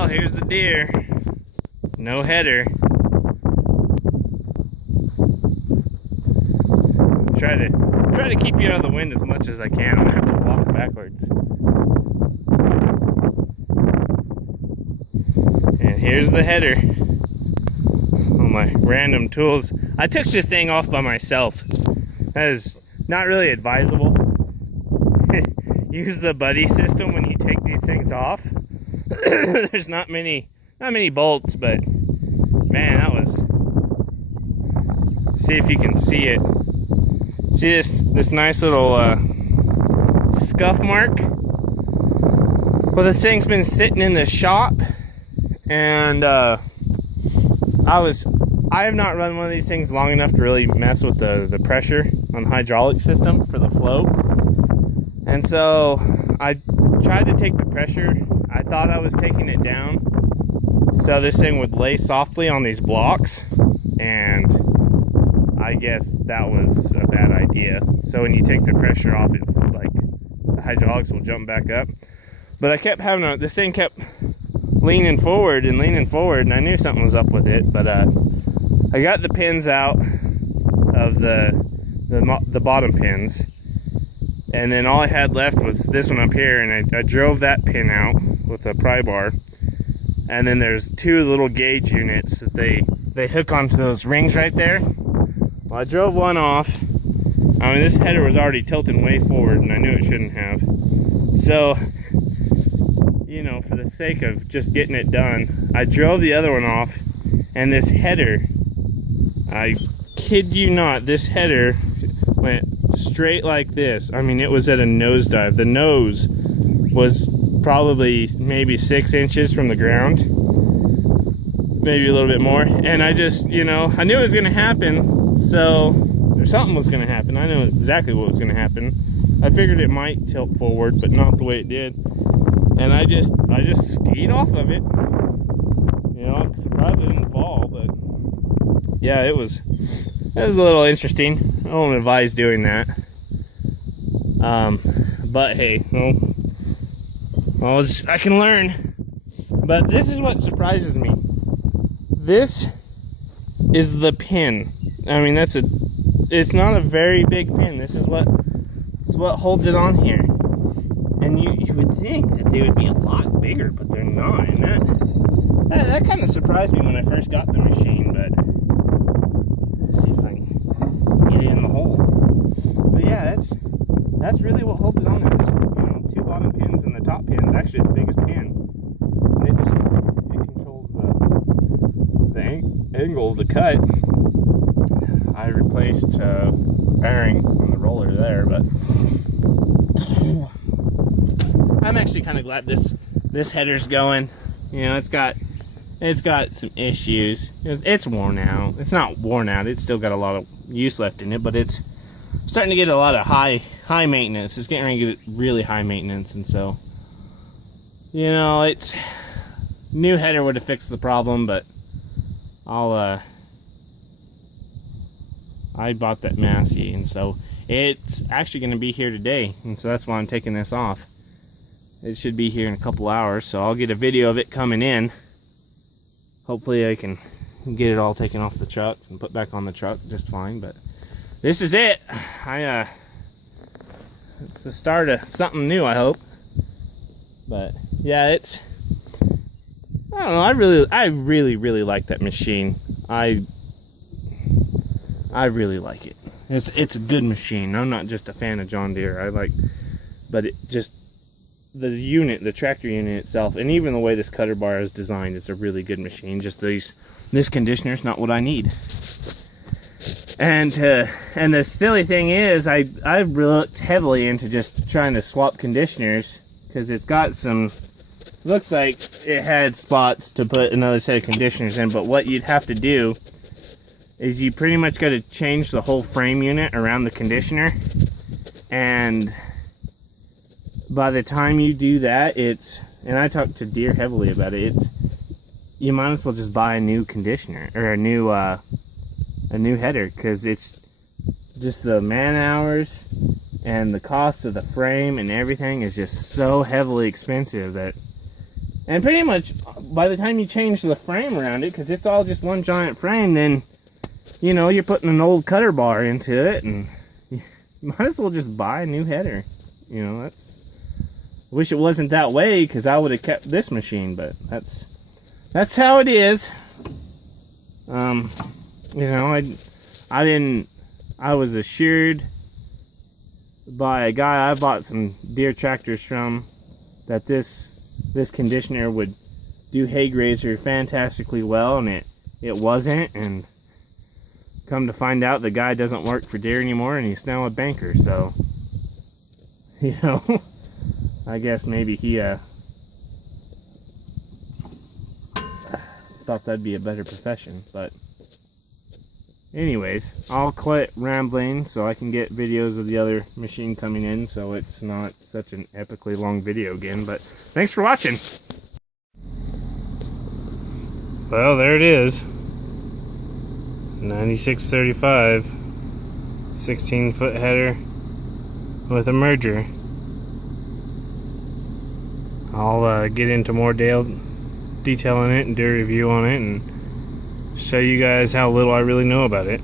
Well, here's the deer. No header. Try to keep you out of the wind as much as I can. I'm gonna have to walk backwards. And here's the header. Oh, my random tools. I took this thing off by myself. That is not really advisable. Use the buddy system when you take these things off. There's not many bolts, but man, that was. See if you can see it. See this nice little scuff mark? Well, this thing's been sitting in the shop, and I have not run one of these things long enough to really mess with the pressure on the hydraulic system for the flow. And so I tried to take the pressure. I thought I was taking it down so this thing would lay softly on these blocks, and I guess that was a bad idea. So when you take the pressure off, it like the hydraulics will jump back up. But I kept having this thing kept leaning forward, and I knew something was up with it. But I got the pins out of the bottom pins, and then all I had left was this one up here, and I drove that pin out with a pry bar. And then there's two little gauge units that they hook onto those rings right there. Well, I drove one off. I mean, this header was already tilting way forward, and I knew it shouldn't have. So, you know, for the sake of just getting it done, I drove the other one off, and this header, I kid you not, this header went straight like this. I mean, it was at a nosedive. The nose was probably maybe 6 inches from the ground, maybe a little bit more. And I just, you know, I knew it was going to happen, so or something was going to happen. I knew exactly what was going to happen. I figured it might tilt forward, but not the way it did. And I just skied off of it. You know, I'm surprised I didn't fall, but yeah, it was a little interesting. I won't advise doing that. But hey, well, I can learn. But this is what surprises me. This is the pin. I mean, it's not a very big pin. This is what holds it on here. And you would think that they would be a lot bigger, but they're not. And that kind of surprised me when I first got the machine. But let's see if I can get it in the hole. But yeah, that's really what holds it on there. Just, you know, two bottom pins and the top pin is actually the biggest pin. And it controls the angle of the cut. I replaced bearing on the roller there, but I'm actually kind of glad this header's going. You know, it's got some issues. It's worn out. It's not worn out. It's still got a lot of use left in it, but it's starting to get a lot of high maintenance. It's getting ready to get really high maintenance, and so, you know, it's new header would have fixed the problem, but I bought that Massey, and so it's actually going to be here today, and so that's why I'm taking this off. It should be here in a couple hours, so I'll get a video of it coming in. Hopefully I can get it all taken off the truck and put back on the truck just fine, but this is it. It's the start of something new, I hope. But yeah, I don't know, I really like that machine. I really like it. It's a good machine. I'm not just a fan of John Deere. But it just, the tractor unit itself, and even the way this cutter bar is designed, is a really good machine. Just this conditioner's not what I need. And the silly thing is, I looked heavily into just trying to swap conditioners, because it's got some, looks like it had spots to put another set of conditioners in, but what you'd have to do is you pretty much got to change the whole frame unit around the conditioner, and by the time you do that, and I talked to Deere heavily about it, you might as well just buy a new conditioner, or a new header, because it's just the man hours and the cost of the frame and everything is just so heavily expensive that, And pretty much by the time you change the frame around it, because it's all just one giant frame, then, you know, you're putting an old cutter bar into it, and you might as well just buy a new header. You know, wish it wasn't that way, because I would have kept this machine, but that's how it is. You know, I was assured by a guy I bought some Deere tractors from that this conditioner would do hay grazer fantastically well, and it wasn't. And come to find out, the guy doesn't work for Deere anymore, and he's now a banker. So, you know, I guess maybe he thought that'd be a better profession. But anyways, I'll quit rambling so I can get videos of the other machine coming in, so it's not such an epically long video again. But thanks for watching. Well, there it is. 9635 16-foot header with a merger. I'll get into more detail in it and do a review on it and show you guys how little I really know about it.